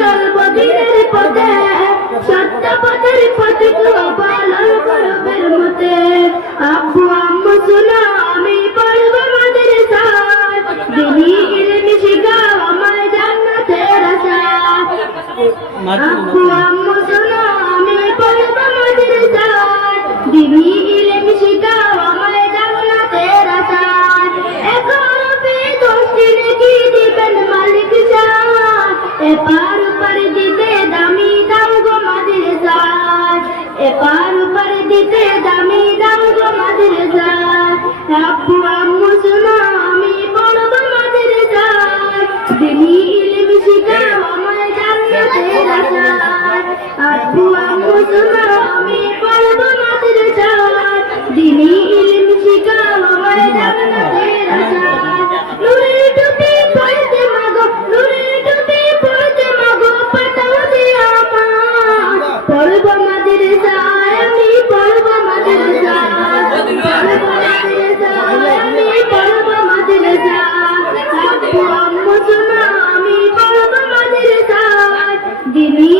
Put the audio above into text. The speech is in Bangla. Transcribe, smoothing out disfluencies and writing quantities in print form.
চলবো দিনের পথে সত্য পথের পথিক পালন করবের মতে আব্বু আম্মু শোনো আমি পড়বো মাদ্রাসায় দিনী ইলম শিখাও আমায় জান্নাতের আশায় আব্বু আম্মু শোনো আমি পড়বো মাদ্রাসায় দিনী ইলম শিখাও আমায় জান্নাতের আশায় এখন বেদোষী নেকি দিবেন মালিক শাহ এপার উপর দিতে দামি দাও গো মাদ্রাসায় এপার উপর দিতে দামি দাও গো মাদ্রাসায় আব্বু আম্মু শোনো আমি পড়বো মাদ্রাসায় দিনী ইলম শিখাও আমায় জান্নাতের আশায় আব্বু আম্মু শোনো আমি পড়বো মাদ্রাসায় দিনী ইলম শিখাও আমায় জান্নাতের আশায় নূরের টুপি পরতে মাগো নূরের টুপি পরতে মাগো পাঠাও দিয়া মা পড়বো মাদ্রাসায় আমি পড়বো মাদ্রাসায় পড়বো মাদ্রাসায় আমি পড়বো মাদ্রাসায় আব্বু আম্মু শোনো আমি পড়বো মাদ্রাসায় দিনী